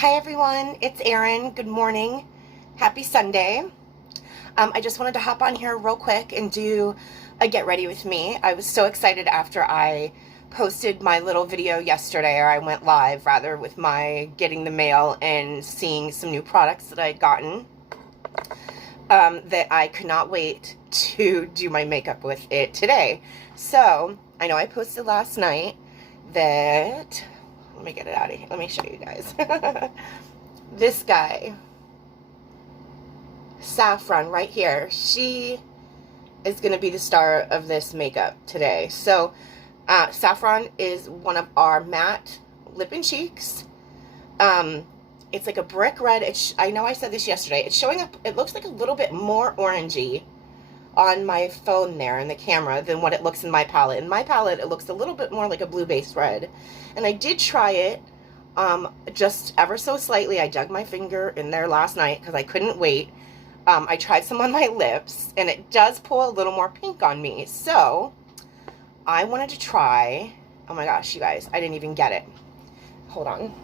Hi everyone, it's Erin. Good morning. Happy Sunday. I just wanted to hop on here real quick and do a get ready with me. I was so excited after I posted my little video yesterday, or I went live rather, with my getting the mail and seeing some new products that I'd gotten, that I could not wait to do my makeup with it today. So I know I posted last night that, let me get it out of here. Let me show you guys. This guy, Saffron, right here, she is going to be the star of this makeup today. So, Saffron is one of our matte lip and cheeks. It's like a brick red. I know I said this yesterday. It's showing up, it looks like a little bit more orangey on my phone there in the camera than what it looks in my palette. In my palette, it looks a little bit more like a blue-based red. And I did try it just ever so slightly. I dug my finger in there last night because I couldn't wait. I tried some on my lips, and it does pull a little more pink on me. So I wanted to try, oh my gosh, you guys, I didn't even get it. Hold on.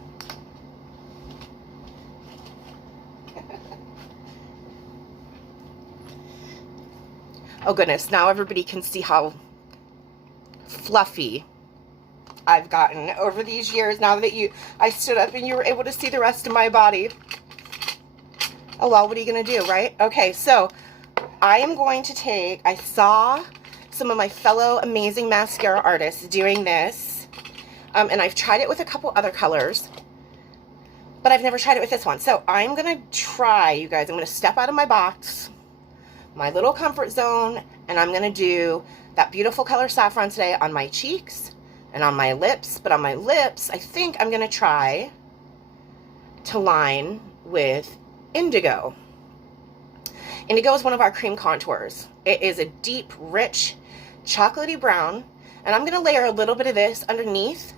Oh goodness, now everybody can see how fluffy I've gotten over these years. Now that I stood up and you were able to see the rest of my body. Oh well, what are you going to do, right? Okay, so I am going to take, I saw some of my fellow amazing mascara artists doing this, and I've tried it with a couple other colors, but I've never tried it with this one. So I'm going to try, you guys, I'm going to step out of my box, my little comfort zone, and I'm going to do that beautiful color Saffron today on my cheeks and on my lips. But on my lips, I think I'm going to try to line with Indigo. Indigo is one of our cream contours. It is a deep, rich, chocolatey brown, and I'm going to layer a little bit of this underneath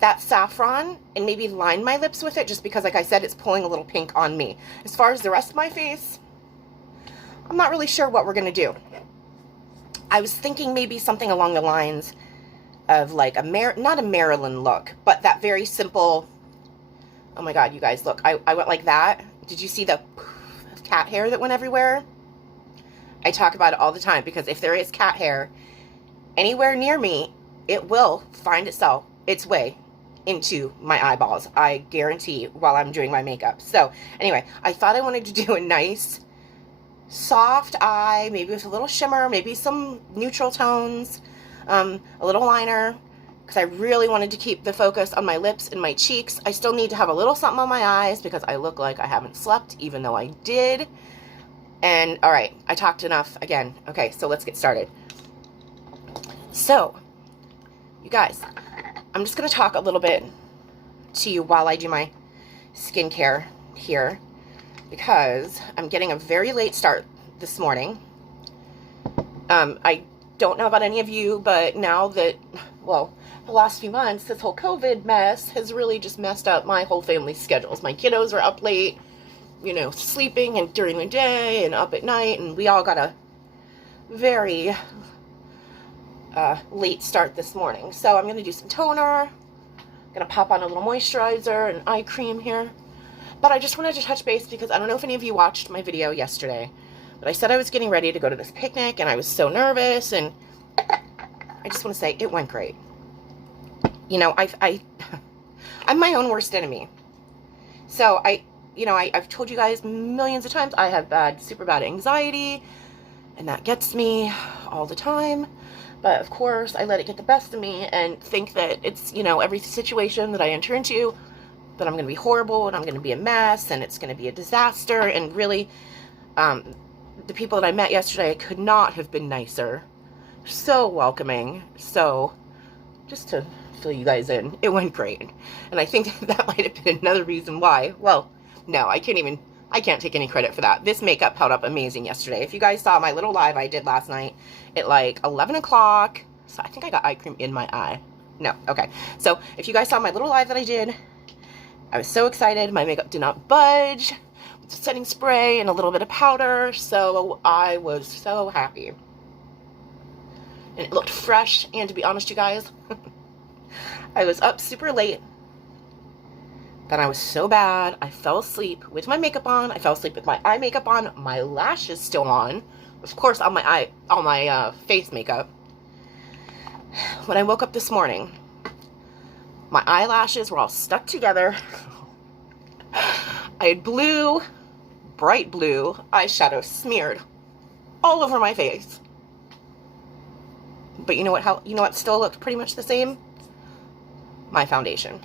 that Saffron and maybe line my lips with it, just because, like I said, it's pulling a little pink on me. As far as the rest of my face, I'm not really sure what we're going to do. I was thinking maybe something along the lines of like not a Marilyn look, but that very simple, oh my god, you guys, look, I went like that. Did you see the cat hair that went everywhere? I talk about it all the time, because if there is cat hair anywhere near me, it will find its way into my eyeballs, I guarantee, while I'm doing my makeup. So anyway, I thought I wanted to do a nice soft eye, maybe with a little shimmer, maybe some neutral tones, a little liner, because I really wanted to keep the focus on my lips and my cheeks. I still need to have a little something on my eyes because I look like I haven't slept, even though I did. And all right, I talked enough again. Okay, so let's get started. So, you guys, I'm just going to talk a little bit to you while I do my skincare here, because I'm getting a very late start this morning. I don't know about any of you, but now that, well, the last few months, this whole COVID mess has really just messed up my whole family's schedules. My kiddos are up late, you know, sleeping and during the day and up at night, and we all got a very late start this morning. So I'm going to do some toner, going to pop on a little moisturizer and eye cream here. But I just wanted to touch base because I don't know if any of you watched my video yesterday, but I said I was getting ready to go to this picnic and I was so nervous, and I just want to say it went great. You know, I'm my own worst enemy. So I've told you guys millions of times I have super bad anxiety, and that gets me all the time. But of course, I let it get the best of me and think that it's, you know, every situation that I enter into, that I'm going to be horrible and I'm going to be a mess and it's going to be a disaster. And really, the people that I met yesterday could not have been nicer. So welcoming. So just to fill you guys in, it went great. And I think that might have been another reason why. Well, no, I can't take any credit for that. This makeup held up amazing yesterday. If you guys saw my little live I did last night at like 11 o'clock, so I think I got eye cream in my eye. No, okay. So if you guys saw my little live that I did, I was so excited. My makeup did not budge with the setting spray and a little bit of powder, so I was so happy. And it looked fresh, and to be honest, you guys, I was up super late Then I was so bad, I fell asleep with my makeup on. I fell asleep with my eye makeup on, my lashes still on. Of course, on my face makeup. When I woke up this morning, my eyelashes were all stuck together. I had blue, bright blue eyeshadow smeared all over my face. But you know what still looked pretty much the same? My foundation.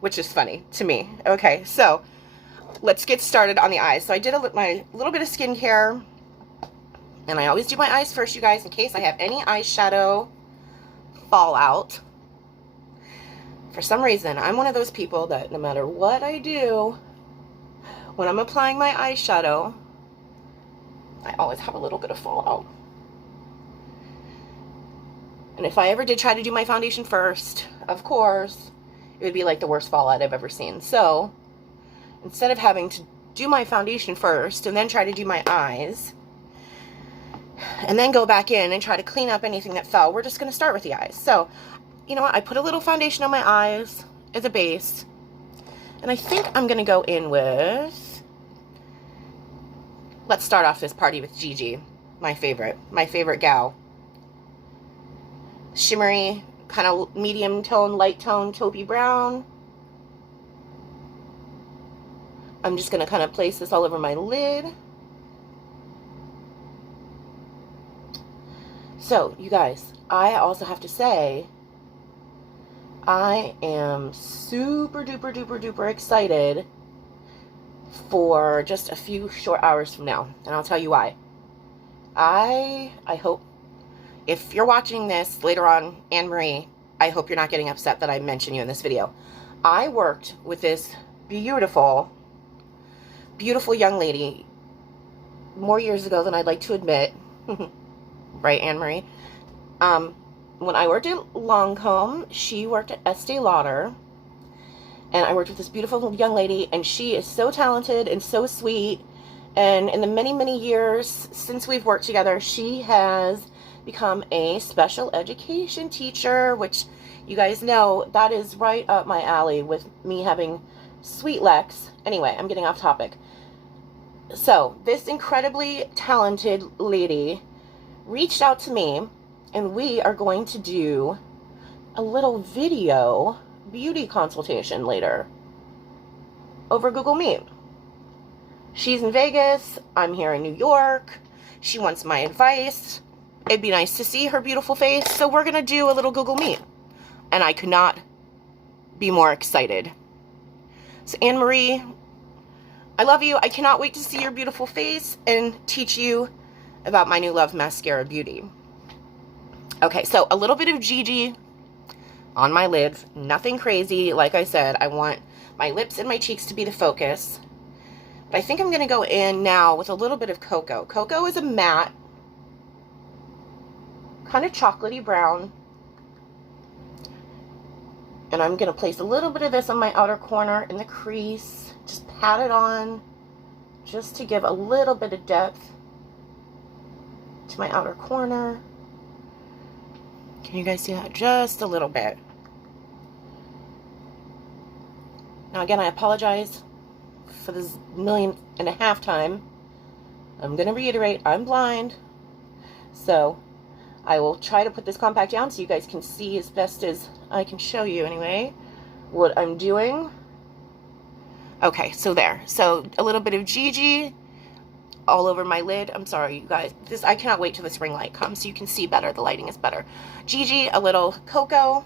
Which is funny to me. Okay, so let's get started on the eyes. So I did my little bit of skincare, and I always do my eyes first, you guys, in case I have any eyeshadow fallout. For some reason, I'm one of those people that no matter what I do, when I'm applying my eyeshadow, I always have a little bit of fallout. And if I ever did try to do my foundation first, of course, it would be like the worst fallout I've ever seen. So instead of having to do my foundation first and then try to do my eyes and then go back in and try to clean up anything that fell, we're just going to start with the eyes. So, you know what? I put a little foundation on my eyes as a base. And I think I'm going to go in with, let's start off this party with Gigi, my favorite gal. Shimmery, kind of medium tone, light tone, taupey brown. I'm just going to kind of place this all over my lid. So, you guys, I also have to say, I am super duper duper duper excited for just a few short hours from now. And I'll tell you why. I hope, if you're watching this later on, Anne-Marie, I hope you're not getting upset that I mentioned you in this video. I worked with this beautiful, beautiful young lady more years ago than I'd like to admit. Right, Anne-Marie? When I worked at Lancome, she worked at Estee Lauder. And I worked with this beautiful young lady, and she is so talented and so sweet. And in the many, many years since we've worked together, she has become a special education teacher, which you guys know that is right up my alley with me having sweet Lex. Anyway, I'm getting off topic. So this incredibly talented lady reached out to me, and we are going to do a little video beauty consultation later over Google Meet. She's in Vegas, I'm here in New York. She wants my advice. It'd be nice to see her beautiful face, so we're gonna do a little Google Meet. And I could not be more excited. So Anne-Marie, I love you. I cannot wait to see your beautiful face and teach you about my new love, Mascara Beauty. Okay, so a little bit of Gigi on my lids. Nothing crazy. Like I said, I want my lips and my cheeks to be the focus. But I think I'm going to go in now with a little bit of Cocoa. Cocoa is a matte, kind of chocolatey brown. And I'm going to place a little bit of this on my outer corner in the crease. Just pat it on just to give a little bit of depth to my outer corner. Can you guys see that? Just a little bit. Now again, I apologize for this 1.5 million time. I'm going to reiterate, I'm blind. So I will try to put this compact down so you guys can see as best as I can show you anyway what I'm doing. Okay, so there. So a little bit of Gigi all over my lid. I'm sorry, you guys. I cannot wait till the spring light comes so you can see better. The lighting is better. Gigi, a little Cocoa.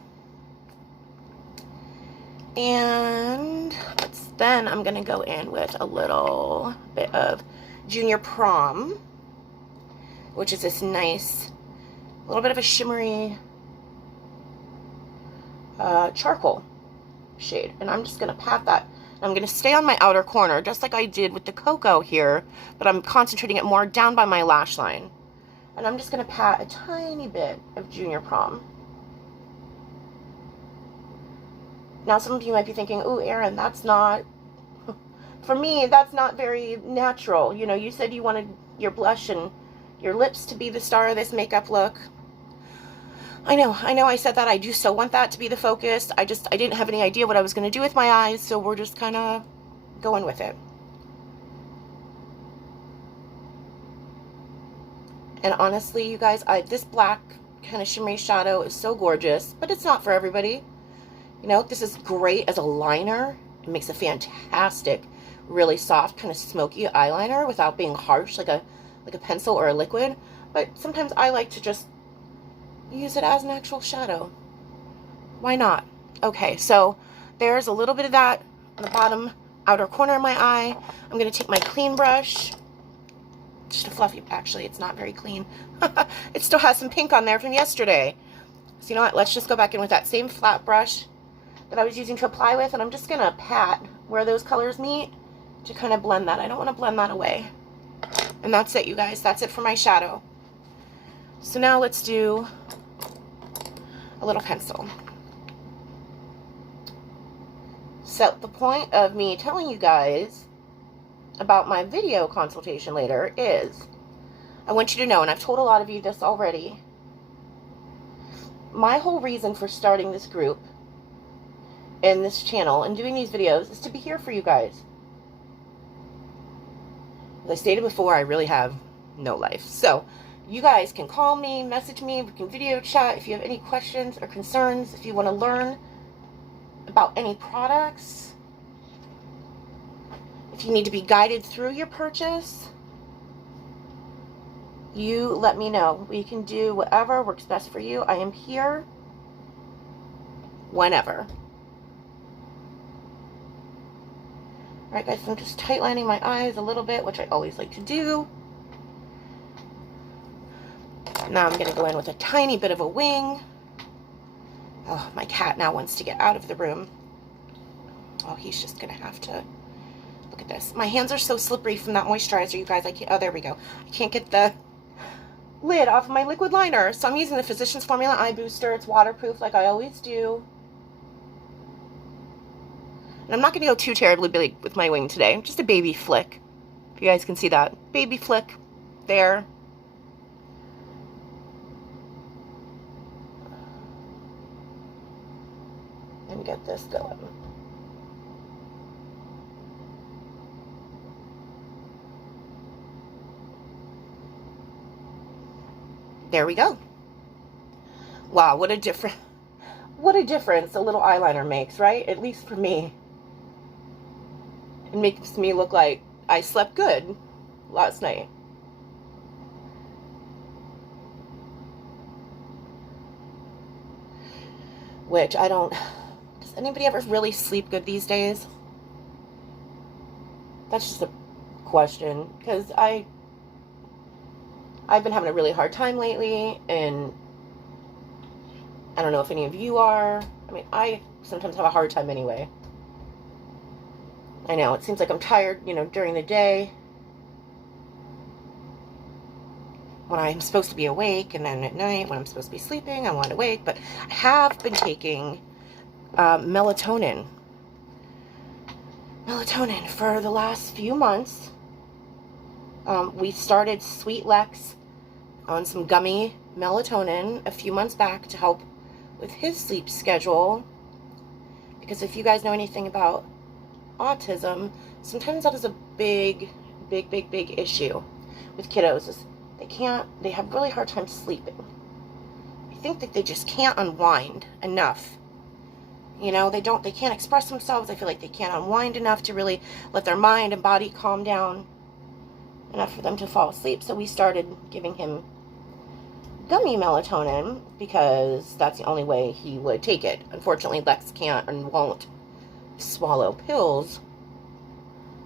And then I'm going to go in with a little bit of Junior Prom, which is this nice, little bit of a shimmery charcoal shade. And I'm just going to pat that. I'm going to stay on my outer corner, just like I did with the Cocoa here, but I'm concentrating it more down by my lash line. And I'm just going to pat a tiny bit of Junior Prom. Now, some of you might be thinking, ooh, Erin, that's not, for me, that's not very natural. You know, you said you wanted your blush and your lips to be the star of this makeup look. I know I said that. I do so want that to be the focus. I didn't have any idea what I was going to do with my eyes, so we're just kind of going with it. And honestly, you guys, this black kind of shimmery shadow is so gorgeous, but it's not for everybody. You know, this is great as a liner. It makes a fantastic, really soft, kind of smoky eyeliner without being harsh like a pencil or a liquid. But sometimes I like to just use it as an actual shadow. Why not? Okay, so there's a little bit of that on the bottom outer corner of my eye. I'm going to take my clean brush. Just a fluffy, actually, it's not very clean. It still has some pink on there from yesterday. So you know what? Let's just go back in with that same flat brush that I was using to apply with, and I'm just going to pat where those colors meet to kind of blend that. I don't want to blend that away. And that's it, you guys. That's it for my shadow. So now let's do a little pencil. So the point of me telling you guys about my video consultation later is I want you to know, and I've told a lot of you this already, my whole reason for starting this group and this channel and doing these videos is to be here for you guys. As I stated before, I really have no life. So you guys can call me, message me, we can video chat if you have any questions or concerns, if you want to learn about any products, if you need to be guided through your purchase, you let me know. We can do whatever works best for you. I am here whenever. Alright guys, so I'm just tight lining my eyes a little bit, which I always like to do. Now I'm going to go in with a tiny bit of a wing. Oh, my cat now wants to get out of the room. Oh, he's just going to have to... Look at this. My hands are so slippery from that moisturizer, you guys. I can't... Oh, there we go. I can't get the lid off of my liquid liner. So I'm using the Physicians Formula Eye Booster. It's waterproof like I always do. And I'm not going to go too terribly big with my wing today. Just a baby flick. If you guys can see that. Baby flick. There. And get this going. There we go. Wow, what a difference a little eyeliner makes, right? At least for me. It makes me look like I slept good last night. Which I don't... Does anybody ever really sleep good these days? That's just a question. Because I've been having a really hard time lately, and I don't know if any of you are. I mean, I sometimes have a hard time anyway. I know, it seems like I'm tired, you know, during the day when I'm supposed to be awake, and then at night when I'm supposed to be sleeping, I'm wide awake. But I have been taking melatonin for the last few months. We started Sweet Lex on some gummy melatonin a few months back to help with his sleep schedule, because if you guys know anything about autism, sometimes that is a big issue with kiddos. Is they have really hard time sleeping. I think that they just can't unwind enough. You know, they can't express themselves. I feel like they can't unwind enough to really let their mind and body calm down enough for them to fall asleep. So we started giving him gummy melatonin because that's the only way he would take it. Unfortunately, Lex can't and won't swallow pills.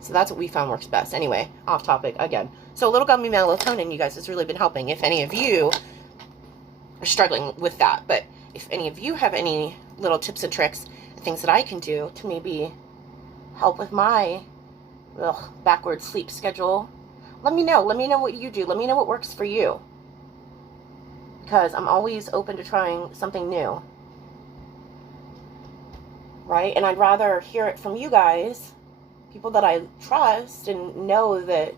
So that's what we found works best. Anyway, off topic again. So a little gummy melatonin, you guys, has really been helping if any of you are struggling with that. But if any of you have any little tips and tricks, things that I can do to maybe help with my backward sleep schedule, let me know. Let me know what you do. Let me know what works for you. Because I'm always open to trying something new. Right? And I'd rather hear it from you guys, people that I trust and know that,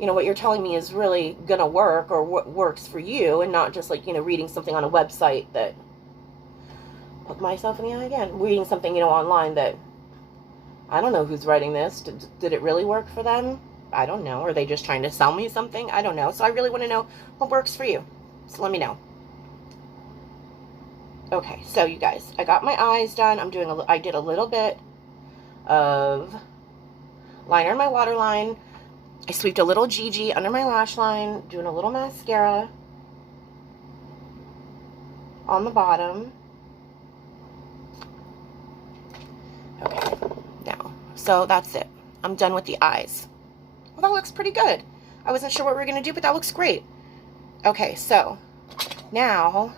you know, what you're telling me is really gonna work, or what works for you, and not just like, you know, reading something on a website that, look myself in the eye again, reading something, you know, online that I don't know who's writing this. Did it really work for them? I don't know. Are they just trying to sell me something? I don't know. So I really want to know what works for you. So let me know. Okay, so you guys, I got my eyes done. I did a little bit of liner in my waterline. I sweeped a little GG under my lash line, doing a little mascara on the bottom. Okay, now, so that's it. I'm done with the eyes. Well, that looks pretty good. I wasn't sure what we were going to do, but that looks great. Okay, so now,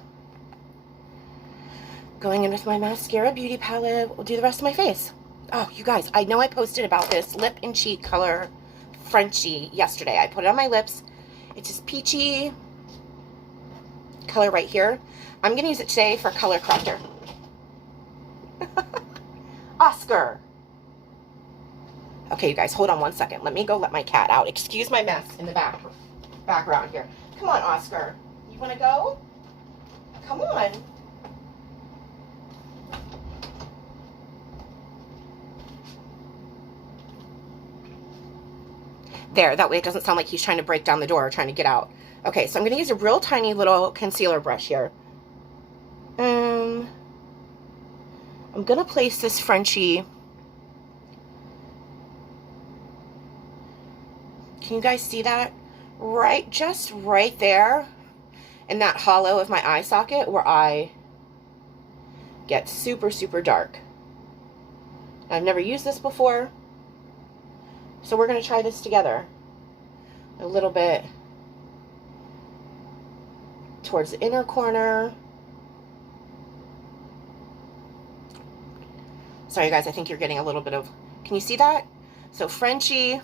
going in with my mascara beauty palette, we'll do the rest of my face. Oh, you guys, I know I posted about this lip and cheek color Frenchie yesterday. I put it on my lips. It's this peachy color right here. I'm going to use it today for color corrector. Oscar. Okay, you guys, hold on one second. Let me go let my cat out. Excuse my mess in the background here. Come on, Oscar. You want to go? Come on. There, that way it doesn't sound like he's trying to break down the door or trying to get out. Okay, so I'm going to use a real tiny little concealer brush here. I'm going to place this Frenchie. Can you guys see that? Right, just right there in that hollow of my eye socket where I get super, super dark. I've never used this before, so we're going to try this together. A little bit towards the inner corner. Sorry, guys, I think you're getting a little bit of... Can you see that? So Frenchie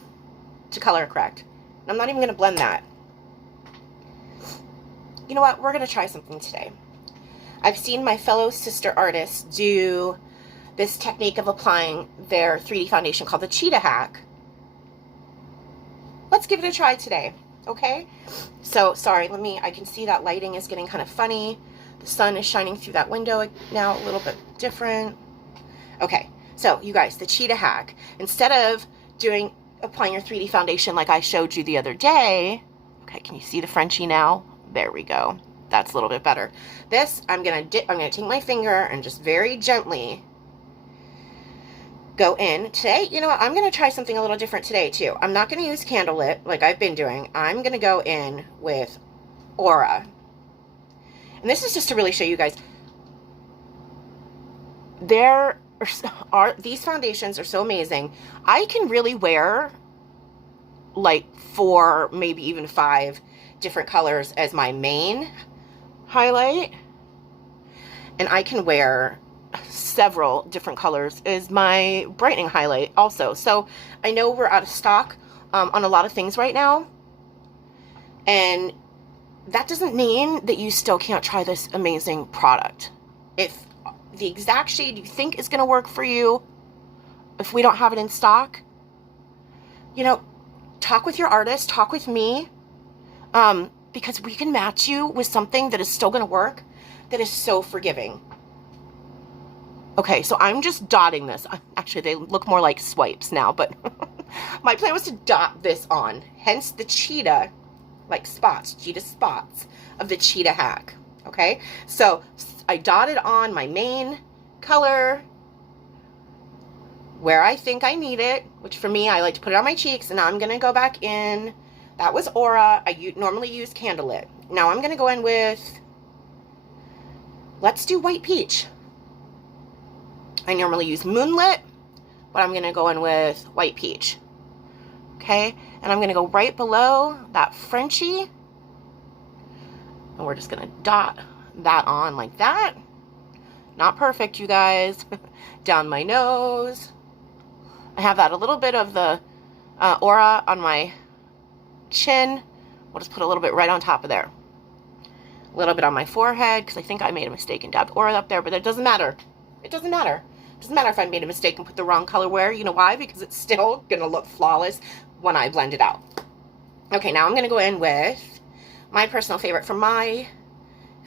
to color correct. And I'm not even going to blend that. You know what? We're going to try something today. I've seen my fellow sister artists do this technique of applying their 3D foundation called the Cheetah Hack. Let's give it a try today, okay? So, sorry, I can see that lighting is getting kind of funny. The sun is shining through that window now, a little bit different. Okay, so you guys, the Cheetah Hack. Instead of applying your 3D foundation like I showed you the other day, okay, can you see the Frenchie now? There we go. That's a little bit better. This, I'm gonna take my finger and just very gently go in. Today, you know what, I'm gonna try something a little different today too. I'm not gonna use candlelit like I've been doing. I'm gonna go in with Aura. And this is just to really show you guys, these foundations are so amazing. I can really wear like 4, maybe even 5 different colors as my main highlight, and I can wear several different colors as my brightening highlight also. So I know we're out of stock on a lot of things right now, and that doesn't mean that you still can't try this amazing product. If the exact shade you think is going to work for you, if we don't have it in stock, you know, talk with your artist, talk with me, because we can match you with something that is still going to work, that is so forgiving. Okay, so I'm just dotting this. Actually, they look more like swipes now, but my plan was to dot this on, hence the cheetah, like spots, cheetah spots of the Cheetah Hack. Okay, so I dotted on my main color where I think I need it, which for me, I like to put it on my cheeks, and now I'm going to go back in. That was Aura. I normally use candlelit. Now I'm going to go in with, let's do White Peach. I normally use Moonlit, but I'm going to go in with White Peach. Okay, and I'm going to go right below that Frenchie, and we're just going to dot that on like that. Not perfect, you guys. Down my nose. I have that a little bit of the Aura on my chin. We'll just put a little bit right on top of there. A little bit on my forehead, because I think I made a mistake and dabbed Aura up there, but it doesn't matter. It doesn't matter. It doesn't matter if I made a mistake and put the wrong color where. You know why? Because it's still going to look flawless when I blend it out. Okay, now I'm going to go in with my personal favorite for my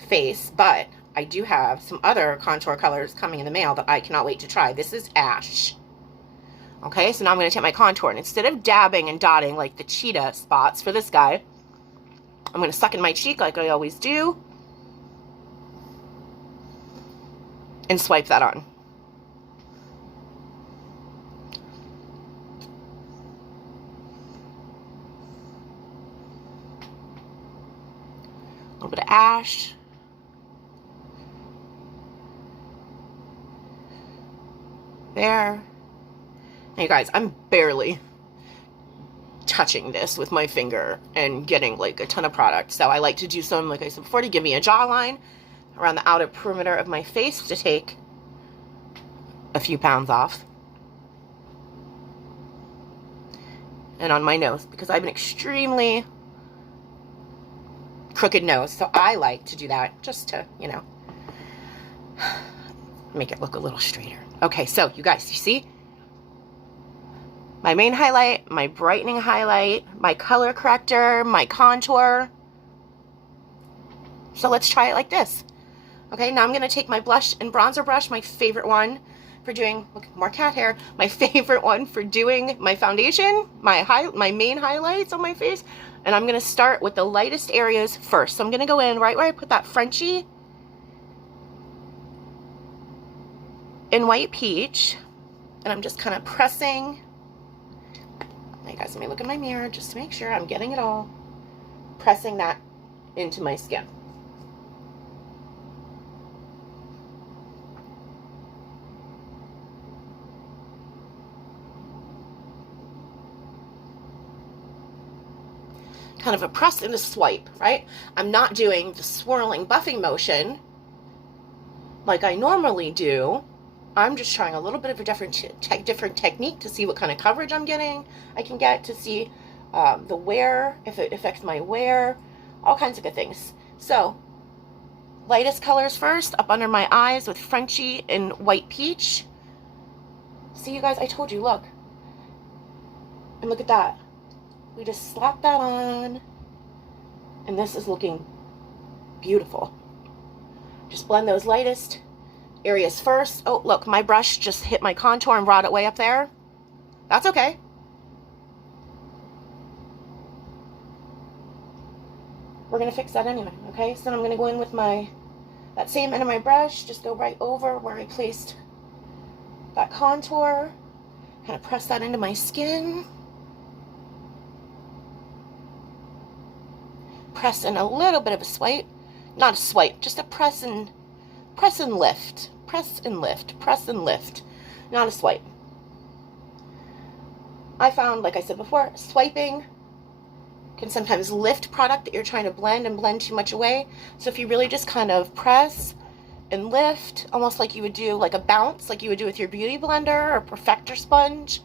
face, but I do have some other contour colors coming in the mail that I cannot wait to try. This is Ash. Okay, so now I'm going to take my contour, and instead of dabbing and dotting like the cheetah spots for this guy, I'm going to suck in my cheek like I always do and swipe that on. A little bit of Ash. There. Now you guys, I'm barely touching this with my finger and getting like a ton of product. So I like to do some, like I said before, to give me a jawline around the outer perimeter of my face to take a few pounds off. And on my nose, because I have an extremely crooked nose, so I like to do that just to, you know, make it look a little straighter. Okay, so you guys, you see? My main highlight, my brightening highlight, my color corrector, my contour. So let's try it like this. Okay, now I'm going to take my blush and bronzer brush, my favorite one for doing, look, more cat hair, my favorite one for doing my foundation, my main highlights on my face, and I'm going to start with the lightest areas first. So I'm going to go in right where I put that Frenchie in White Peach, and I'm just kind of pressing. Hey guys, let me look in my mirror just to make sure I'm getting it all. Pressing that into my skin. Kind of a press and a swipe, right? I'm not doing the swirling buffing motion like I normally do. I'm just trying a little bit of a different technique to see what kind of coverage I'm getting. I can get to see the wear, if it affects my wear, all kinds of good things. So, lightest colors first, up under my eyes with Frenchie in White Peach. See, you guys, I told you, look. And look at that. We just slap that on, and this is looking beautiful. Just blend those lightest areas first. Oh, look, my brush just hit my contour and brought it way up there. That's okay. We're going to fix that anyway, okay? So then I'm going to go in with that same end of my brush, just go right over where I placed that contour, kind of press that into my skin. Press in a little bit of a swipe. Not a swipe, just a press and lift. Press and lift. Press and lift. Not a swipe. I found, like I said before, swiping can sometimes lift product that you're trying to blend and blend too much away. So if you really just kind of press and lift, almost like you would do like a bounce, like you would do with your beauty blender or perfector sponge,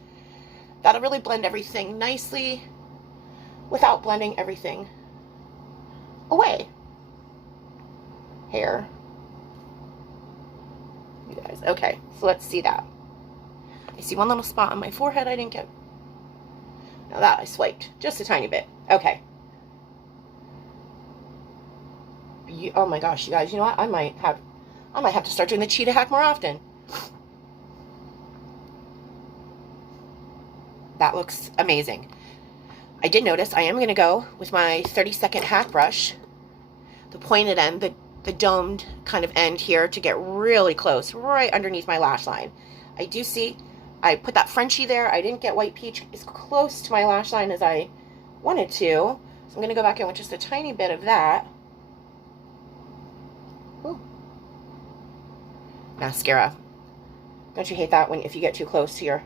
that'll really blend everything nicely without blending everything away. Hair. You guys, okay, so let's see that. I see one little spot on my forehead I didn't get. Now that I swiped just a tiny bit. Okay. Oh my gosh, you guys, you know what? I might have to start doing the cheetah hack more often. That looks amazing. I did notice I am going to go with my 30-second hack brush, the pointed end, the domed kind of end here, to get really close, right underneath my lash line. I do see, I put that Frenchie there. I didn't get White Peach as close to my lash line as I wanted to. So I'm going to go back in with just a tiny bit of that. Ooh. Mascara. Don't you hate that if you get too close to your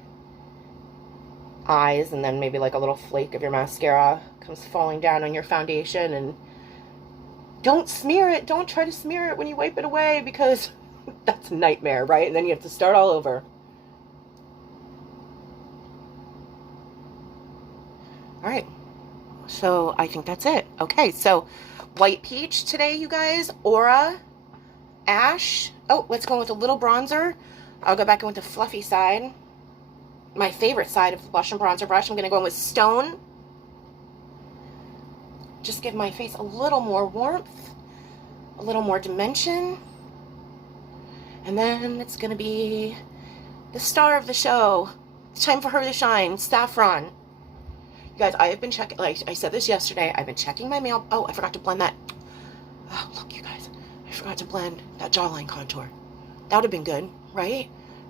eyes and then maybe like a little flake of your mascara comes falling down on your foundation? And don't smear it. Don't try to smear it when you wipe it away, because that's a nightmare, right? And then you have to start all over. All right. So I think that's it. Okay, so White Peach today, you guys. Aura, Ash. Oh, let's go with a little bronzer. I'll go back in with the fluffy side. My favorite side of the blush and bronzer brush. I'm going to go in with Stone. just give my face a little more warmth, a little more dimension. And then it's gonna be the star of the show. It's time for her to shine, Saffron. You guys, I have been checking, like I said this yesterday, I've been checking my mail. Oh, I forgot to blend that. Oh, look, you guys, I forgot to blend that jawline contour. That would have been good, right?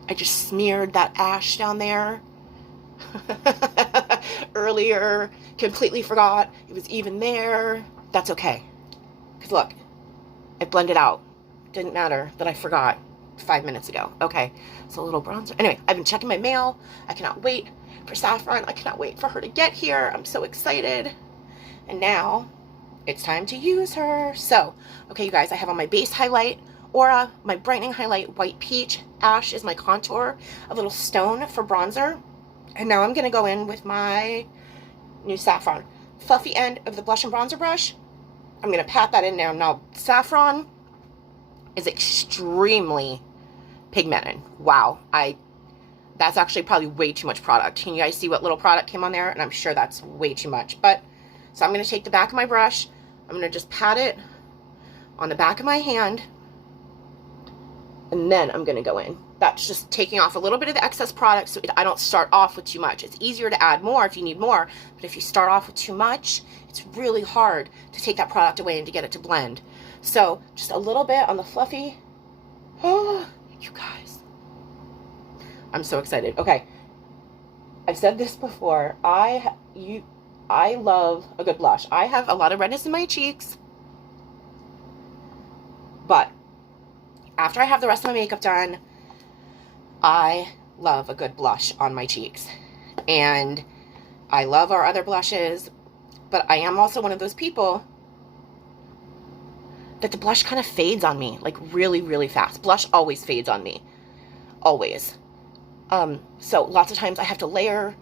I just smeared that ash down there earlier, completely forgot it was even there. That's okay, because look, it blended out. Didn't matter that I forgot 5 minutes ago. Okay, so a little bronzer. Anyway, I've been checking my mail. I cannot wait for Saffron. I cannot wait for her to get here. I'm so excited. And now it's time to use her. So, okay, you guys, I have on my base highlight, Aura, my brightening highlight, White Peach. Ash is my contour, a little stone for bronzer. And now I'm going to go in with my new Saffron. Fluffy end of the blush and bronzer brush. I'm going to pat that in now. Now, Saffron is extremely pigmented. Wow. That's actually probably way too much product. Can you guys see what little product came on there? And I'm sure that's way too much. But, so I'm going to take the back of my brush. I'm going to just pat it on the back of my hand. And then I'm going to go in. That's just taking off a little bit of the excess product so I don't start off with too much. It's easier to add more if you need more. But if you start off with too much, it's really hard to take that product away and to get it to blend. So just a little bit on the fluffy. Oh, you guys. I'm so excited. Okay. I've said this before. I love a good blush. I have a lot of redness in my cheeks. But after I have the rest of my makeup done, I love a good blush on my cheeks. And I love our other blushes, but I am also one of those people that the blush kind of fades on me, like really, really fast. Blush always fades on me. Always. So lots of times I have to layer,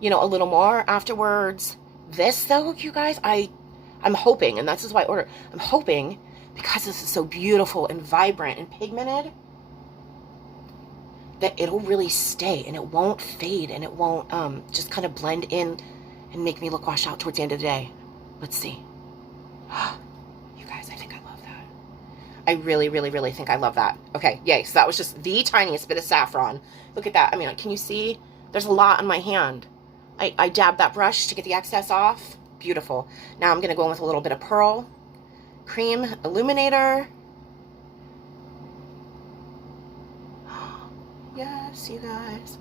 you know, a little more afterwards. This though, you guys, I'm hoping, and this is why I ordered, I'm hoping, because this is so beautiful and vibrant and pigmented, that it'll really stay and it won't fade and it won't just kind of blend in and make me look washed out towards the end of the day. Let's see. You guys, I think I love that. I really, really, really think I love that. Okay, yay. So that was just the tiniest bit of saffron. Look at that. I mean, can you see? There's a lot on my hand. I dabbed that brush to get the excess off. Beautiful. Now I'm going to go in with a little bit of Pearl Cream Illuminator. Yes, you guys.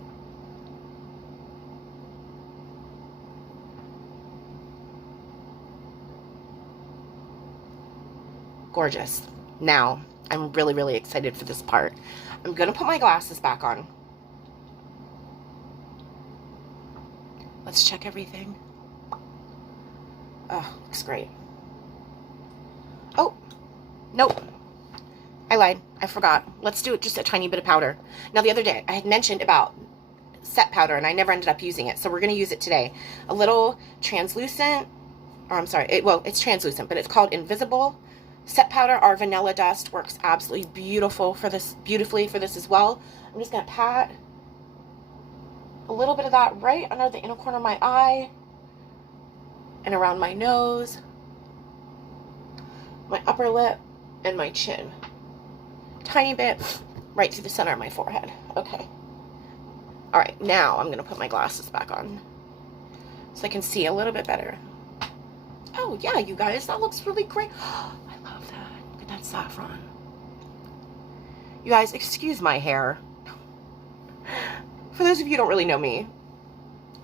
Gorgeous. Now, I'm really, really excited for this part. I'm going to put my glasses back on. Let's check everything. Oh, looks great. Oh, nope. I lied. I forgot. Let's do it just a tiny bit of powder. Now, the other day, I had mentioned about set powder, and I never ended up using it, so we're going to use it today. A little translucent, or I'm sorry, it's translucent, but it's called Invisible Set Powder. Our Vanilla Dust works absolutely beautifully for this as well. I'm just going to pat a little bit of that right under the inner corner of my eye and around my nose, my upper lip, and my chin. Tiny bit right through the center of my forehead. Okay. All right, now I'm going to put my glasses back on so I can see a little bit better. Oh, yeah, you guys, that looks really great. I love that. Look at that saffron. You guys, excuse my hair. For those of you who don't really know me,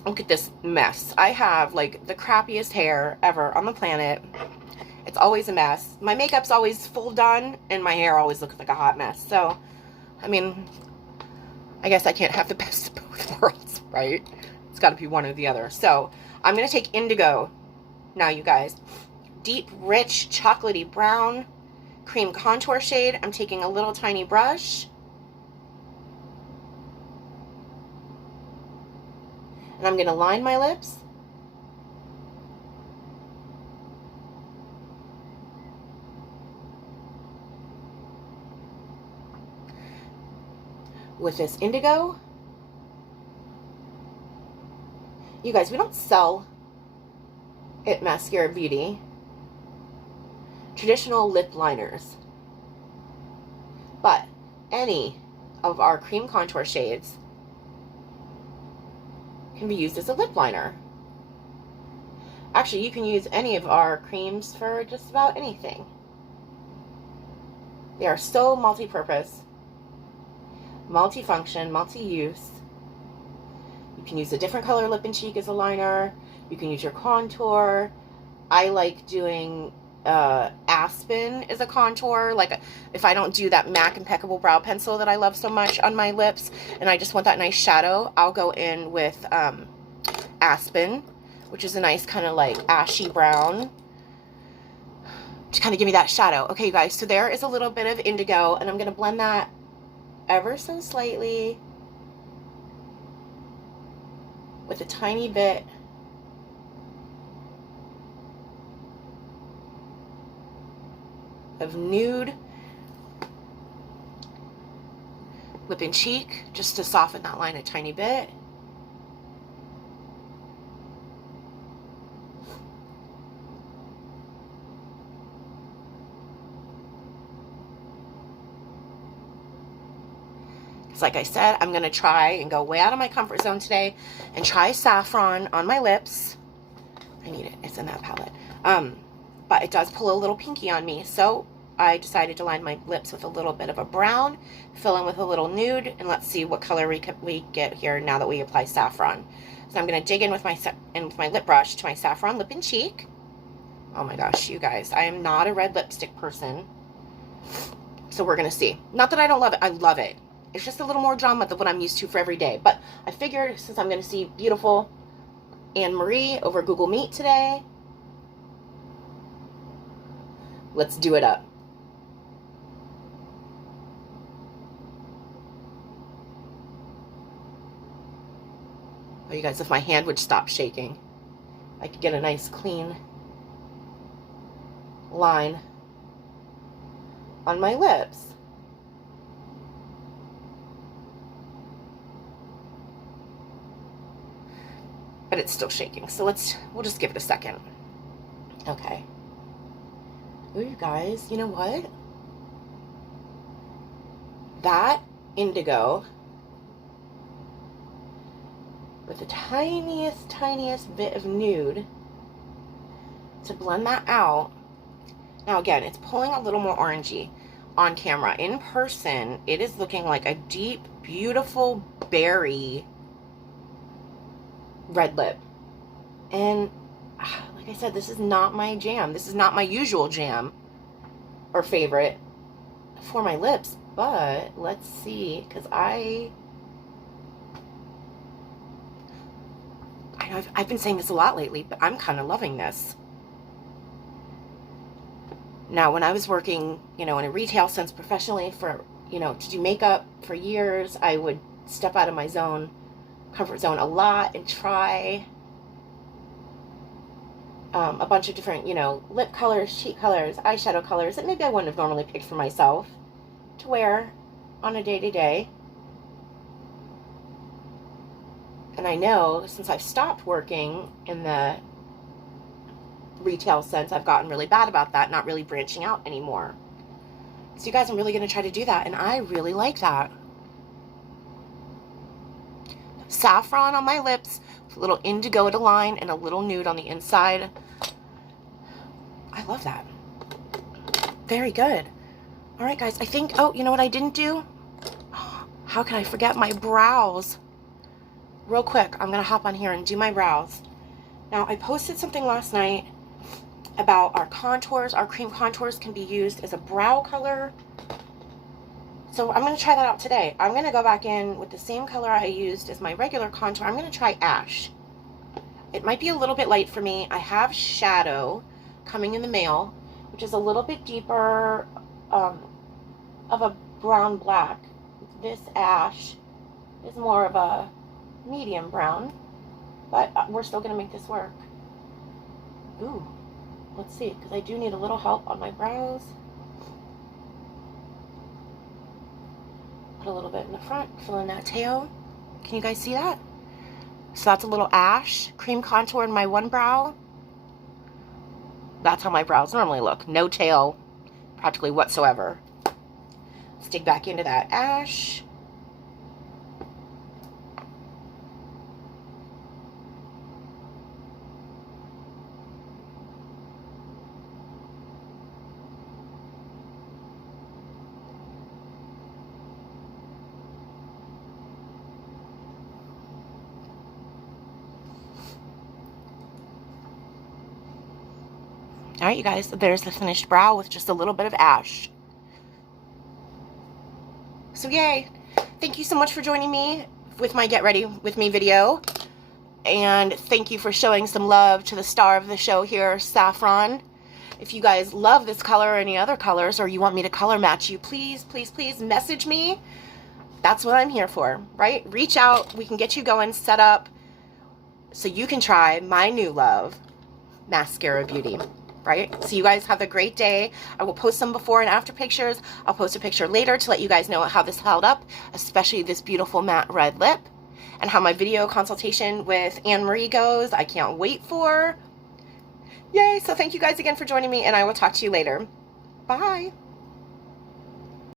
look at this mess. I have, like, the crappiest hair ever on the planet. It's always a mess. My makeup's always full done, and my hair always looks like a hot mess. So, I mean, I guess I can't have the best of both worlds, right? It's got to be one or the other. So, I'm going to take Indigo now, you guys. Deep, rich, chocolatey brown cream contour shade. I'm taking a little tiny brush. And I'm going to line my lips. With this Indigo. You guys, we don't sell It Mascara Beauty traditional lip liners. But any of our cream contour shades can be used as a lip liner. Actually, you can use any of our creams for just about anything. They are so multi-purpose, multi-function, multi-use. You can use a different color lip and cheek as a liner. You can use your contour. I like doing Aspen as a contour. Like if I don't do that MAC Impeccable Brow Pencil that I love so much on my lips, and I just want that nice shadow, I'll go in with Aspen, which is a nice kind of like ashy brown to kind of give me that shadow. Okay, you guys, so there is a little bit of indigo, and I'm going to blend that ever so slightly with a tiny bit of nude lip and cheek, just to soften that line a tiny bit. Like I said, I'm going to try and go way out of my comfort zone today and try Saffron on my lips. I need it. It's in that palette. But it does pull a little pinky on me, so I decided to line my lips with a little bit of a brown, fill in with a little nude, and let's see what color we get here now that we apply Saffron. So I'm going to dig in with my lip brush to my Saffron lip and cheek. Oh my gosh, you guys, I am not a red lipstick person, so we're going to see. Not that I don't love it. I love it. It's just a little more drama than what I'm used to for every day. But I figured since I'm going to see beautiful Anne Marie over Google Meet today, let's do it up. Oh, you guys, if my hand would stop shaking, I could get a nice clean line on my lips. But it's still shaking, so we'll just give it a second. Okay. Ooh, you guys, you know what? That indigo with the tiniest bit of nude to blend that out. Now again, it's pulling a little more orangey on camera. In person, it is looking like a deep, beautiful berry red lip. And like I said, this is not my jam. This is not my usual jam or favorite for my lips. But let's see, because I know I've been saying this a lot lately, but I'm kind of loving this. Now, when I was working, you know, in a retail sense professionally for, you know, to do makeup for years, I would step out of my comfort zone a lot and try a bunch of different, you know, lip colors, cheek colors, eyeshadow colors that maybe I wouldn't have normally picked for myself to wear on a day-to-day. And I know since I've stopped working in the retail sense, I've gotten really bad about that, not really branching out anymore. So you guys, I'm really going to try to do that, and I really like that. Saffron on my lips, a little indigo to line, and a little nude on the inside. I love that. Very good. All right, guys, I think, oh, you know what I didn't do? How can I forget my brows? Real quick, I'm going to hop on here and do my brows. Now, I posted something last night about our contours. Our cream contours can be used as a brow color. So I'm going to try that out today. I'm going to go back in with the same color I used as my regular contour. I'm going to try Ash. It might be a little bit light for me. I have Shadow coming in the mail, which is a little bit deeper of a brown black. This Ash is more of a medium brown, but we're still going to make this work. Ooh, let's see, because I do need a little help on my brows. Put a little bit in the front, fill in that tail. Can you guys see that? So that's a little Ash cream contour in my one brow. That's how my brows normally look. No tail, practically whatsoever. Let's dig back into that ash. All right, you guys, there's the finished brow with just a little bit of ash. So yay. Thank you so much for joining me with my Get Ready With Me video. And thank you for showing some love to the star of the show here, Saffron. If you guys love this color or any other colors, or you want me to color match you, please, please, please message me. That's what I'm here for, right? Reach out. We can get you going, set up, so you can try my new love, Mascara Beauty. Right? So you guys have a great day. I will post some before and after pictures. I'll post a picture later to let you guys know how this held up, especially this beautiful matte red lip, and how my video consultation with Anne-Marie goes. I can't wait for. Yay! So thank you guys again for joining me, and I will talk to you later. Bye!